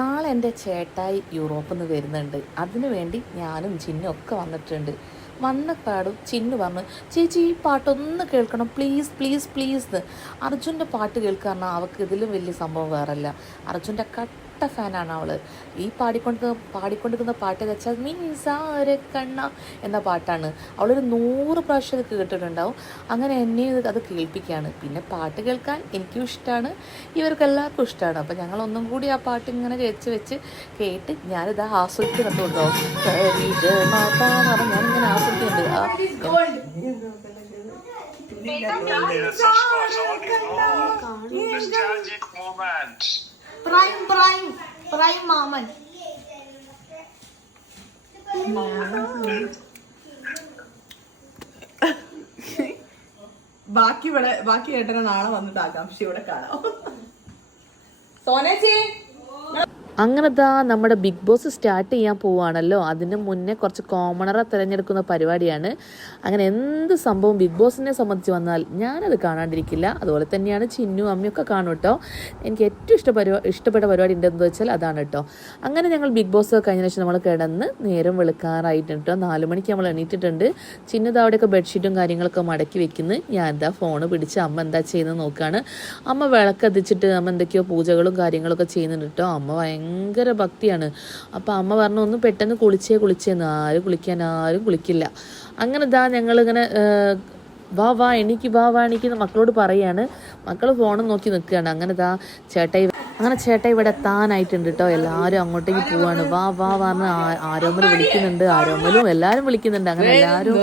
നാളെ എൻ്റെ ചേട്ടായി യൂറോപ്പിൽ നിന്ന് വരുന്നുണ്ട്. അതിനു വേണ്ടി ഞാനും ചിന്നും ഒക്കെ വന്നിട്ടുണ്ട്. വന്ന പാടും ചിന്നു പറഞ്ഞു, ചേച്ചി ഈ പാട്ടൊന്ന് കേൾക്കണം പ്ലീസ് പ്ലീസ് പ്ലീസ് എന്ന്. അർജുൻ്റെ പാട്ട് കേൾക്കാറിന് അവൾക്ക് ഇതിലും വലിയ സംഭവം വേറല്ല. അർജുൻ്റെ കട്ട ഫാനാണ് അവൾ. ഈ പാടിക്കൊണ്ടിരിക്കുന്ന പാട്ട് വെച്ചാൽ മിൻസാര കണ്ണ എന്ന പാട്ടാണ്. അവളൊരു 100 പ്രാവശ്യം അത് കേട്ടിട്ടുണ്ടാവും. അങ്ങനെ എന്നെ അത് കേൾപ്പിക്കുകയാണ്. പിന്നെ പാട്ട് കേൾക്കാൻ എനിക്കും ഇഷ്ടമാണ്, ഇവർക്കെല്ലാവർക്കും ഇഷ്ടമാണ്. അപ്പം ഞങ്ങളൊന്നും കൂടി ആ പാട്ട് ഇങ്ങനെ വെച്ച് കേട്ട് ഞാനിത് ആസ്വദിക്കുന്നുണ്ട് കേട്ടോ. ഞാനിങ്ങനെ ആസ്വദിക്കുന്നുണ്ട്. Prime moment. ബാക്കി ഏട്ടനെ നാളെ വന്നിട്ട് ആകാംക്ഷയോടെ കാണാം. സോനേച്ചി അങ്ങനെ നമ്മുടെ ബിഗ് ബോസ് സ്റ്റാർട്ട് ചെയ്യാൻ പോവുകയാണല്ലോ. അതിന് മുന്നേ കുറച്ച് കോമണറെ തിരഞ്ഞെടുക്കുന്ന പരിപാടിയാണ്. അങ്ങനെ എന്ത് സംഭവം ബിഗ് ബോസിനെ സംബന്ധിച്ച് വന്നാൽ ഞാനത് കാണാണ്ടിരിക്കില്ല. അതുപോലെ തന്നെയാണ് ചിന്നു അമ്മയൊക്കെ കാണും കേട്ടോ. എനിക്ക് ഏറ്റവും ഇഷ്ടപ്പെട്ട പരിപാടി ഉണ്ടെന്ന് വെച്ചാൽ അതാണ് കേട്ടോ. അങ്ങനെ ഞങ്ങൾ ബിഗ് ബോസ് കഴിഞ്ഞ ശേഷം നമ്മൾ കിടന്ന് നേരം വെളുക്കാറായിട്ടുണ്ട് കേട്ടോ. 4 മണിക്ക് നമ്മൾ എണീറ്റിട്ടുണ്ട്. ചിന്നത് അവിടെയൊക്കെ ബെഡ്ഷീറ്റും കാര്യങ്ങളൊക്കെ മടക്കി വെക്കുന്നു. ഞാൻ എന്താ ഫോണ് പിടിച്ച് അമ്മ എന്താ ചെയ്യുന്നത് നോക്കുകയാണ്. അമ്മ വിളക്കത്തിച്ചിട്ട് അമ്മ എന്തൊക്കെയോ പൂജകളും കാര്യങ്ങളൊക്കെ ചെയ്യുന്നുണ്ട് കേട്ടോ. അമ്മ ഭയങ്കര ഭക്തിയാണ്. അപ്പം അമ്മ പറഞ്ഞു ഒന്ന് പെട്ടെന്ന് കുളിച്ചേന്ന്. ആരും കുളിക്കില്ല. അങ്ങനെ ഞങ്ങളിങ്ങനെ വാ എനിക്ക് മക്കളോട് പറയാണ്. മക്കൾ ഫോണും നോക്കി നിൽക്കുകയാണ്. അങ്ങനെ ചേട്ടായി ഇവിടെ എത്താനായിട്ടുണ്ട് കേട്ടോ. എല്ലാവരും അങ്ങോട്ടേക്ക് പോവാണ്. വാ പറഞ്ഞ് ആരോമൽ വിളിക്കുന്നുണ്ട്. ആരോമലും എല്ലാവരും വിളിക്കുന്നുണ്ട്. അങ്ങനെ എല്ലാവരും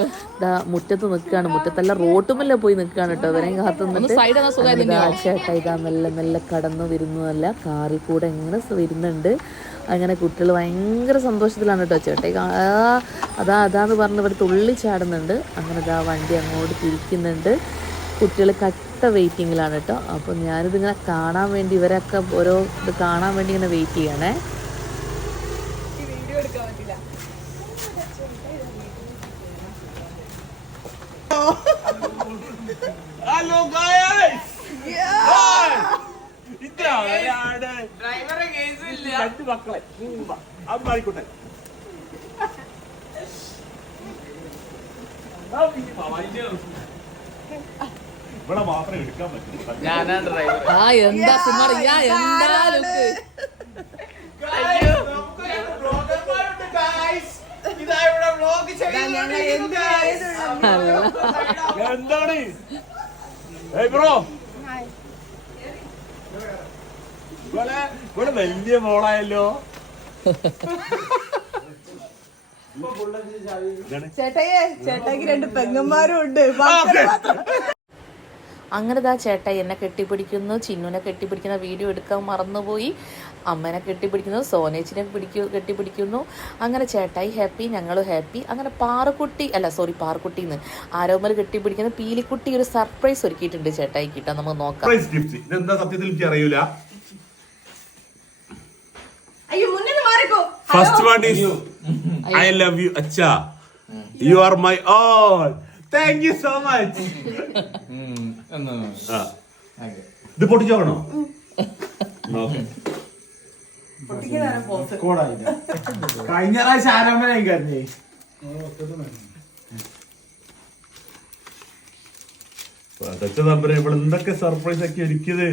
മുറ്റത്ത് നിൽക്കുകയാണ്. മുറ്റത്തല്ല റോട്ടുമല്ല പോയി നിൽക്കുകയാണ് കേട്ടോ. അവരെയും കാത്തു നിന്നിട്ട് ചേട്ടായി മെല്ലെ കടന്നു വരുന്നതല്ല, കാറിൽ കൂടെ എങ്ങനെ വരുന്നുണ്ട്. അങ്ങനെ കുട്ടികൾ ഭയങ്കര സന്തോഷത്തിലാണ് കേട്ടോ. ചേട്ടായി അതാന്ന് പറഞ്ഞ് ഇവിടെ തുള്ളി ചാടുന്നുണ്ട്. അങ്ങനെ വണ്ടി അങ്ങോട്ട് തിരിക്കുന്നുണ്ട്. കുട്ടികൾ കട്ട വെയിറ്റിങ്ങിലാണ് കേട്ടോ. അപ്പം ഞാനിതിങ്ങനെ കാണാൻ വേണ്ടി ഇവരൊക്കെ ഓരോ ഇത് കാണാൻ വേണ്ടി ഇങ്ങനെ വെയിറ്റ് ചെയ്യണേ. ഹലോ ഗായ്സ്, മക്കളെ അമ്മായിക്കോട്ടെ. ഇവിടെ മാത്രമേ എടുക്കാൻ പറ്റൂ. എന്താ എന്താണ് ബ്രോ ഇവിടെ വലിയ മോളായല്ലോ. ചേട്ടായിക്ക് 2 പെങ്ങന്മാരും ഉണ്ട്. അങ്ങനെ ചേട്ടായി എന്നെ കെട്ടിപ്പിടിക്കുന്നു. ചിന്നുനെ കെട്ടിപ്പിടിക്കുന്ന വീഡിയോ എടുക്കാൻ മറന്നുപോയി. അമ്മനെ കെട്ടിപ്പിടിക്കുന്നു. സോനേച്ചിനെ കെട്ടിപ്പിടിക്കുന്നു. അങ്ങനെ ചേട്ടായി ഹാപ്പി, ഞങ്ങളും ഹാപ്പി. അങ്ങനെ പാറക്കുട്ടിന്ന് ആരോമൽ കെട്ടിപ്പിടിക്കുന്ന പീലിക്കുട്ടി ഒരു സർപ്രൈസ് ഒരുക്കിയിട്ടുണ്ട് ചേട്ടായി കിട്ടാൻ. നമുക്ക് നോക്കാം. സത്യത്തിൽ എനിക്ക് അറിയൂല. First one is I love you acha. You are my all. Thank you so much. ഇത് പൊട്ടിച്ചോക്കണോ? കഴിഞ്ഞ പ്രാവശ്യം ആരാമനായി കഴിഞ്ഞേ. നമ്പർ ഇവിടെ എന്തൊക്കെ സർപ്രൈസ് ഒക്കെ ഒരുക്കിയത്.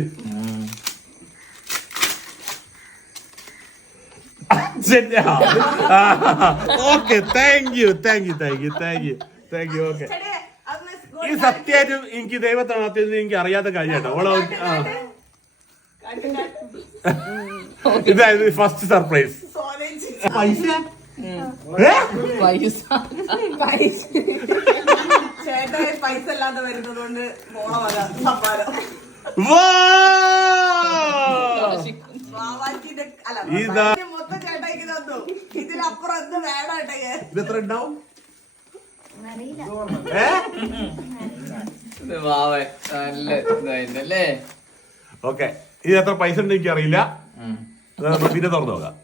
Okay, thank you. ഓക്കെ, ഈ സത്യമായിട്ടും എനിക്ക് ദൈവത്തെ എനിക്ക് അറിയാത്ത കാര്യട്ടോ. ഇതായത് ഫസ്റ്റ് സർപ്രൈസ്. പൈസ അല്ലാതെ വരുന്നത് കൊണ്ട് സമ്മാനം. മൊത്തം ചേട്ടായിക്ക് തന്നു. ഇതിലപ്പുറം എന്ത് വേണം? ഇതെത്ര ഉണ്ടാവും? ഓക്കെ, ഇത് എത്ര പൈസ ഉണ്ട് എനിക്ക് അറിയില്ല. പിന്നെ തുറന്നു നോക്കാം.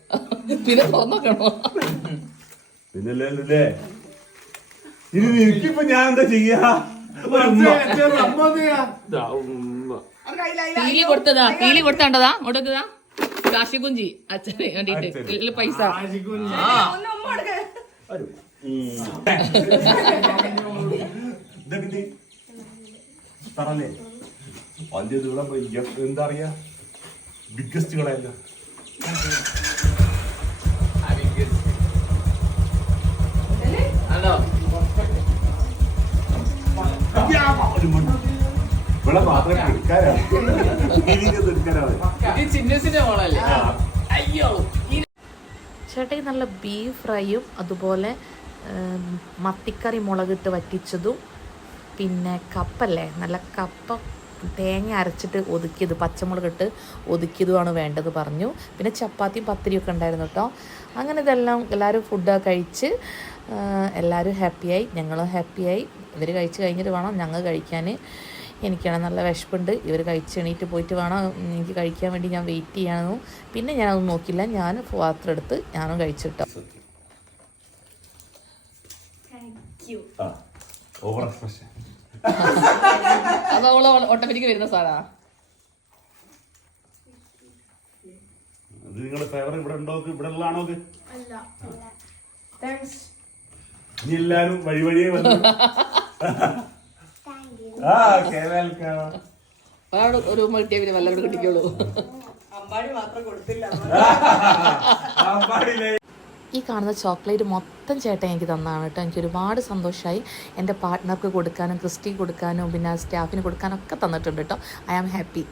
പിന്നല്ലേ ഇനി എനിക്കിപ്പോ ഞാൻ എന്താ ചെയ്യാ? പീലി കൊടുത്തതാ, പീലി കൊടുത്താണ്ടതാ കൊടുക്കുക. കാശിക്കുഞ്ചി അച്ഛന് വേണ്ടിട്ട് പൈസ ഒന്ന് ഉമ്മ കൊടുക്ക്. പറഞ്ഞേ വലിയ നീളം എന്താ പറയാ ബിഗ്ഗസ്റ്റ് കളയല്ല ഇവിടെ മാത്രമേ എടുക്കാനാണ് ചിന്നസിന്റെ മോളല്ലേ അയ്യോ. ചേട്ടായി നല്ല ബീഫ് ഫ്രൈയും അതുപോലെ മത്തിക്കറി മുളകിട്ട് വറ്റിച്ചതും പിന്നെ കപ്പല്ലേ നല്ല കപ്പ തേങ്ങ അരച്ചിട്ട് ഒതുക്കിയത് പച്ചമുളകിട്ട് ഒതുക്കിയതുമാണ് വേണ്ടത് പറഞ്ഞു. പിന്നെ ചപ്പാത്തിയും പത്തിരിയൊക്കെ ഉണ്ടായിരുന്നു കേട്ടോ. അങ്ങനെ ഇതെല്ലാം എല്ലാവരും ഫുഡൊക്കെ കഴിച്ച് എല്ലാവരും ഹാപ്പിയായി, ഞങ്ങളും ഹാപ്പിയായി. ഇവർ കഴിച്ച് കഴിഞ്ഞിട്ട് വേണം ഞങ്ങൾ കഴിക്കാൻ. എനിക്കാണ് നല്ല വിശപ്പുണ്ട്. ഇവർ കഴിച്ച് എണീറ്റ് പോയിട്ട് വേണം എനിക്ക് കഴിക്കാൻ വേണ്ടി ഞാൻ വെയിറ്റ് ചെയ്യാനൊന്നും. പിന്നെ ഞാനതൊന്നും നോക്കില്ല, ഞാൻ പാത്രം എടുത്ത് ഞാനും കഴിച്ചിട്ടോ. ഓവർ എക്സ്പ്രഷൻ അത് ഓട്ടോമാറ്റിക് വരുന്ന സാധാ. അത് നിങ്ങളുടെ ഫേവർ ഇവിടെ ഉണ്ടോ? ഇവിടെ ഉള്ളതാണോ? ഇനി എല്ലാരും വഴി വഴിയേ വന്നു. ഒരു കിട്ടിയ പിന്നെ വല്ലവരും കിട്ടിക്കോളൂ. അമ്പാടി മാത്രം കൊടുത്തില്ല. ഈ കാണുന്ന ചോക്ലേറ്റ് മൊത്തം ചേട്ടൻ എനിക്ക് തന്നതാണ് കേട്ടോ. എനിക്ക് ഒരുപാട് സന്തോഷമായി. എൻ്റെ പാർട്ട്ണർക്ക് കൊടുക്കാനും ക്രിസ്റ്റി കൊടുക്കാനും പിന്നെ സ്റ്റാഫിന് കൊടുക്കാനും ഒക്കെ തന്നിട്ടുണ്ട് കേട്ടോ. I am happy.